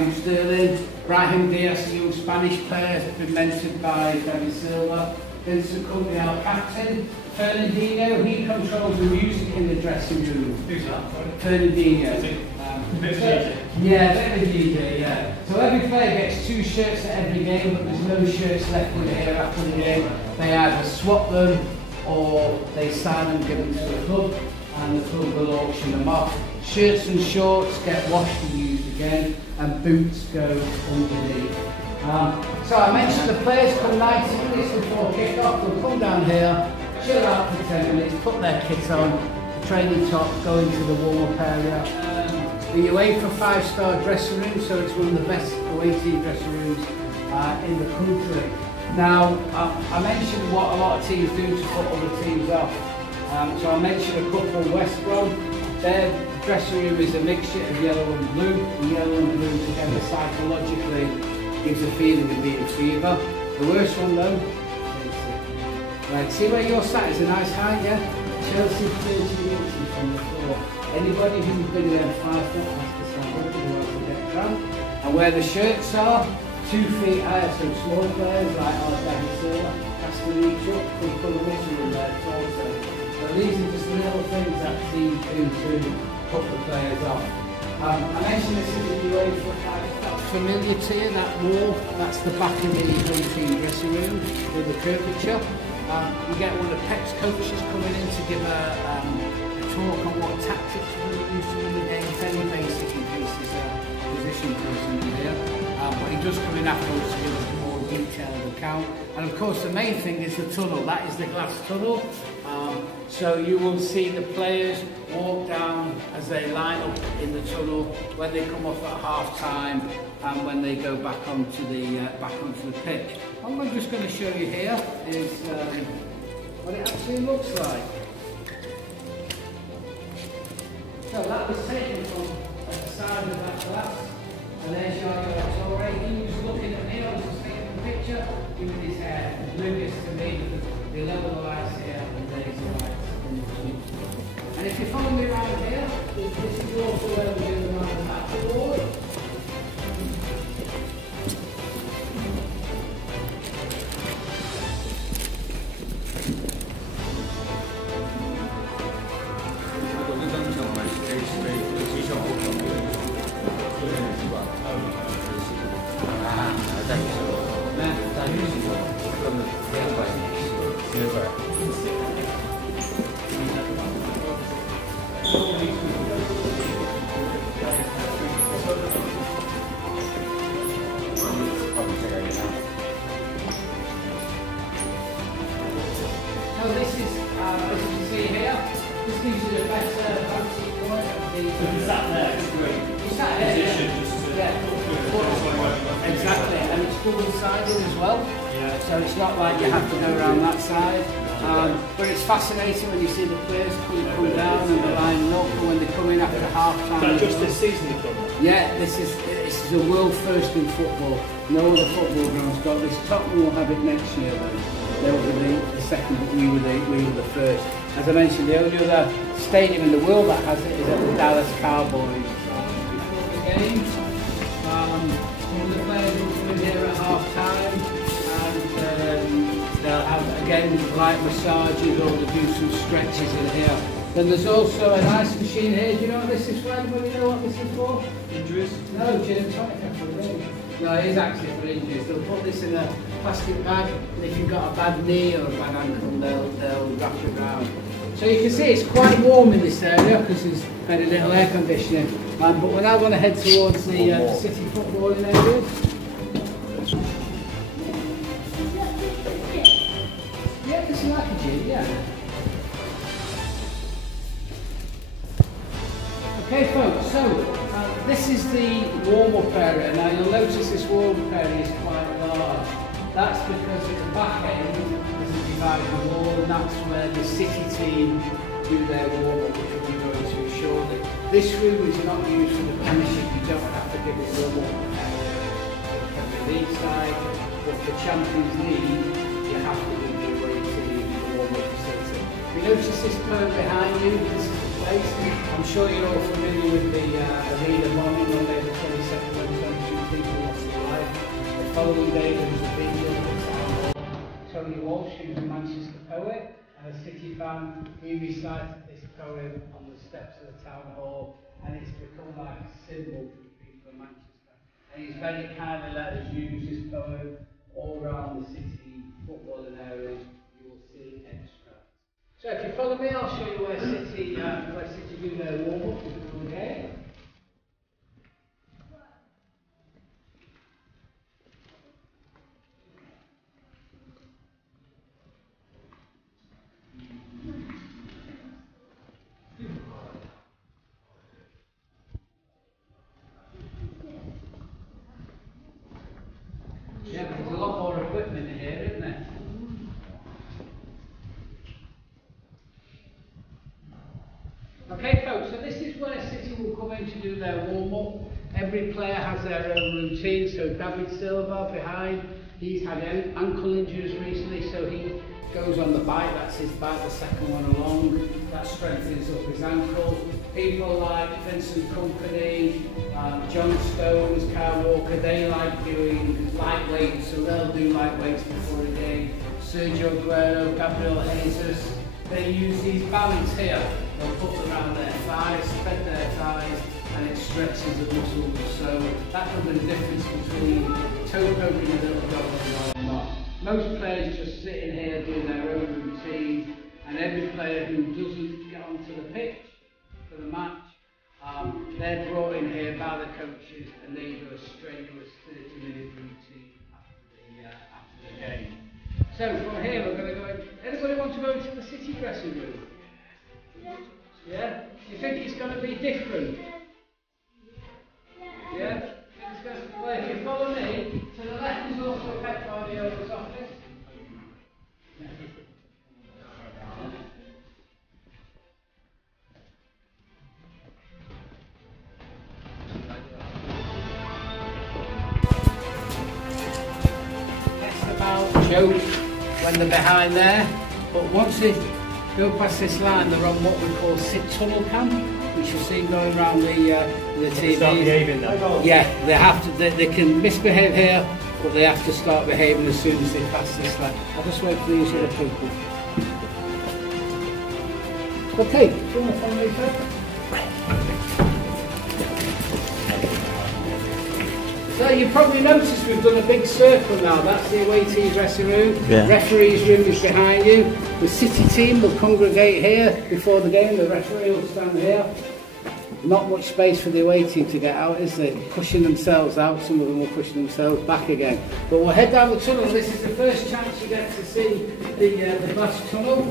Raheem Sterling, Brahim Diaz, a young Spanish player, has been mentored by David Silva. Vincent Kompany, our captain. Fernandinho, he controls the music in the dressing room. Who's that? Fernandinho. Yeah, bit of a DJ, yeah. So every player gets 2 shirts at every game, but there's no shirts left in here after the game. They either swap them or they sign them, give them to the club, and the club will auction them off. Shirts and shorts get washed and used again, and boots go underneath. So I mentioned the players come 90 minutes before kick-off. They'll come down here, chill out for 10 minutes, put their kit on, the training top, go into the warm-up area. The UEFA 5-star dressing room, so it's one of the best away team dressing rooms in the country. Now, I mentioned what a lot of teams do to put other teams off. So I mentioned a couple, West Brom. Their dressing room is a mixture of yellow and blue. And yellow and blue together psychologically gives a feeling of being fever. The worst one though, is, right, see where you're sat is a nice height, yeah? Chelsea 30 inches from the floor. Anybody who's been there 5 foot has to stand up otherwise they get cramped. And where the shirts are, 2 feet higher, so small players like our David Silva has to reach up and put a whistle in their torso. So these are just little things that teams do to put the players off. I mentioned this in the UEFA 5. Familiar to you, that wall, that's the back of the home team dressing room with the curvature. You get one of Pep's coaches coming in to give a talk on what tactics we're use to win the game, very basic in case there's a position person in here. But he does come in afterwards to give us a more detailed account. And of course the main thing is the tunnel, that is the glass tunnel. So you will see the players walk down as they line up in the tunnel when they come off at half time and when they go back onto the pitch. What I'm just going to show you here is what it actually looks like. So that was taken from the side of that glass, and there's Yaya Toure. He was looking at me, I was just taking the picture, with his hair, oblivious to me because below the lights here and there's the lights in the room. And if you follow me around here, this is also where we do the man and back award. So this is, as you can see here, this gives you the better vantage point of the... So you sat there, it's great. You sat there, yeah. Exactly, and it's double-sided as well. Yeah. So it's not like you have to go around that side. But it's fascinating when you see the players come down and they're lining up, and when they come in after half-time. Is that just this season you've done that? Yeah, this is a world first in football. No other football ground's got this. Tottenham will have it next year though. They were the second, but we were the first. As I mentioned, the only other stadium in the world that has it is at the Dallas Cowboys. Before the game, one of the players will come in here at half time, and they'll have again light massages or they'll do some stretches in here. Then there's also an ice machine here. Do you know what this is for? Anybody know what this is for? Injuries? No, gin and tonic actually. No, it is actually for injuries. They'll put this in a plastic bag, and if you've got a bad knee or a bad ankle, they'll wrap it around. So you can see it's quite warm in this area because there's very little air conditioning. But we're now going to head towards the city footballing areas. Yeah, this is like a gym, yeah. Okay folks, so this is the warm-up area. Now you'll notice this warm-up area is quite large. That's because at the back end there's a dividing wall, and that's where the city team do their warm-up, which we'll be going to shortly. This room is not used for the Premiership. You don't have to give it warm-up area for the Premier League side, but for Champions League you have to do the away team warm-up facility. You notice this curve behind you? This is place. I'm sure you're all familiar with the arena bombing on May the 22nd and 23rd. following day there was a video at the Town Hall. Tony Walsh, who's a Manchester poet and a City fan, he recited this poem on the steps of the Town Hall, and it's become like a symbol for the people of Manchester. And he's very kindly let us use this poem all around the city, footballing areas. You will see extra. So if you follow me, I'll show you where City do their warm-up before the game. Yeah, but there's a lot more equipment in here, isn't there? Okay folks, so this is where City will come in to do their warm-up. Every player has their own routine, so David Silva behind, he's had ankle injuries recently, so he goes on the bike, that's his bike, the second one along, that strengthens up his ankle. People like Vincent Kompany, John Stones, Kyle Walker, they like doing light weights, so they'll do light weights before the game. Sergio Aguero, Gabriel Jesus, they use these bands here. They'll put them around their thighs, spread their thighs, and it stretches the muscles. So that will be the difference between toe poking a little dog and not. Most players just sit in here doing their own routine, and every player who doesn't get onto the pitch for the match, they're brought in here by the coaches, and they do a strenuous 30-minute routine after the game. So from here we're going to go in. Anybody want to go into the City dressing room? Yeah? Do you think it's going to be different? Yeah? Well, if you follow me, to the left is also Pep Guardiola's office. That's about joke when they're behind there, but once they go past this line, they're on what we call sit tunnel camp, which you'll see going around the TV. Start behaving now. Yeah, they have to. They can misbehave here, but they have to start behaving as soon as they pass this line. I'll just wait for these other people. Okay, do you want to follow me, sir? So you probably noticed we've done a big circle now. That's the away team dressing room. Yeah. Referee's room is behind you. The City team will congregate here before the game. The referee will stand here. Not much space for the away team to get out, is there? Pushing themselves out. Some of them will push themselves back again. But we'll head down the tunnel. This is the first chance you get to see the glass tunnel.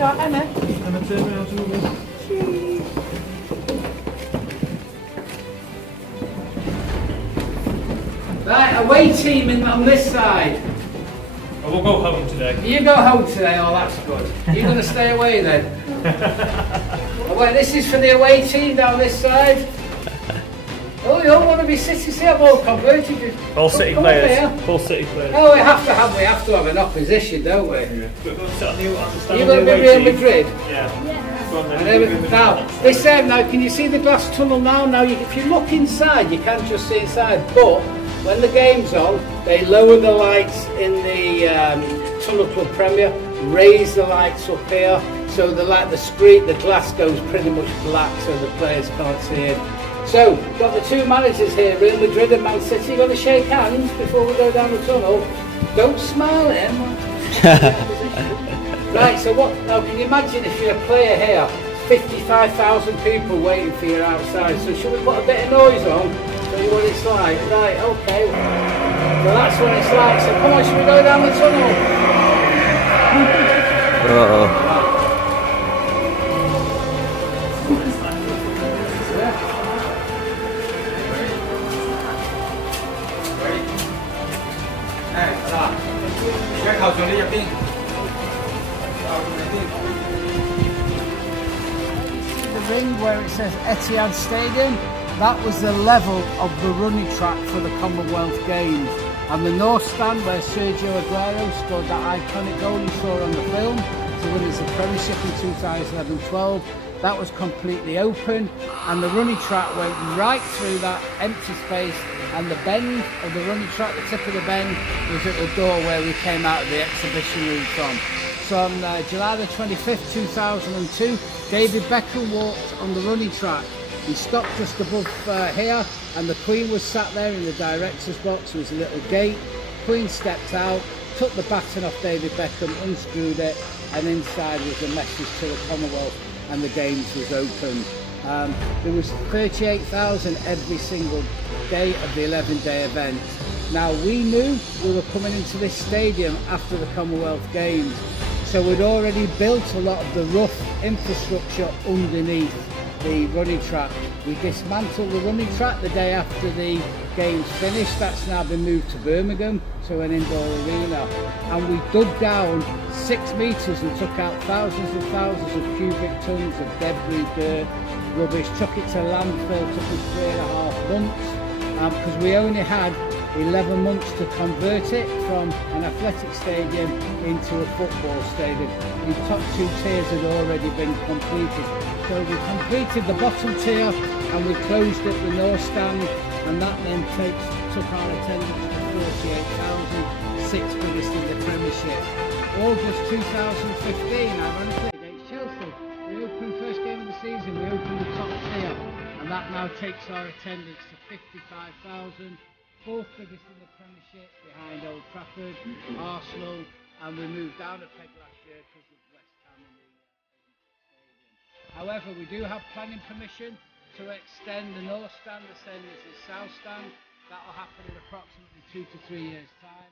Emma. Emma, turn around to us. Right, away team on this side. Oh, we'll go home today. You go home today, oh that's good. You're going to stay away then? Well, this is for the away team down this side. Oh, you don't want to be City, see I've all converted you. All City players. All City players. Oh, we have to have an opposition, don't we? Yeah. We're going to sit on the You're going to be Real Madrid? Yeah. Go on then. Now, this now, can you see the glass tunnel now? Now, if you look inside, you can't just see inside, but when the game's on, they lower the lights in the Tunnel Club Premier, raise the lights up here, so the glass goes pretty much black, so the players can't see it. So, we've got the two managers here, Real Madrid and Man City. You've got to shake hands before we go down the tunnel. Don't smile then. Right, so what, now can you imagine if you're a player here, 55,000 people waiting for you outside, so should we put a bit of noise on, show you what it's like? Right, okay. Well that's what it's like, so come on, should we go down the tunnel? The ring where it says Etihad Stadium, that was the level of the running track for the Commonwealth Games. And the North Stand where Sergio Aguero scored that iconic goal you saw on the film, to win us the Premiership in 2011-12. That was completely open, and the running track went right through that empty space, and the bend of the running track, the tip of the bend, was at the door where we came out of the exhibition room from. So on July the 25th, 2002, David Beckham walked on the running track. He stopped just above here, and the Queen was sat there in the director's box. There was a little gate. Queen stepped out, took the baton off David Beckham, unscrewed it, and inside was a message to the Commonwealth, and the games was opened. There was 38,000 every single day of the 11-day event. Now we knew we were coming into this stadium after the Commonwealth Games, so we'd already built a lot of the rough infrastructure underneath the running track. We dismantled the running track the day after the games finished. That's now been moved to Birmingham, to an indoor arena, and we dug down 6 metres and took out thousands and thousands of cubic tons of debris, dirt, rubbish, took it to landfill. Took us 3.5 months because we only had 11 months to convert it from an athletic stadium into a football stadium. The top 2 tiers had already been completed. So we completed the bottom tier and we closed at the North Stand, and that then took our attendance to 48,000, 6th biggest in the Premiership. August 2015, ironically, against Chelsea. We opened first game of the season, we opened the top tier, and that now takes our attendance to 55,000. 4th biggest in the Premiership, behind Old Trafford, Arsenal, and we moved down a peg last year because of West Ham in the stadium. However, we do have planning permission to extend the North Stand the same as the South Stand. That will happen in approximately 2 to 3 years' time.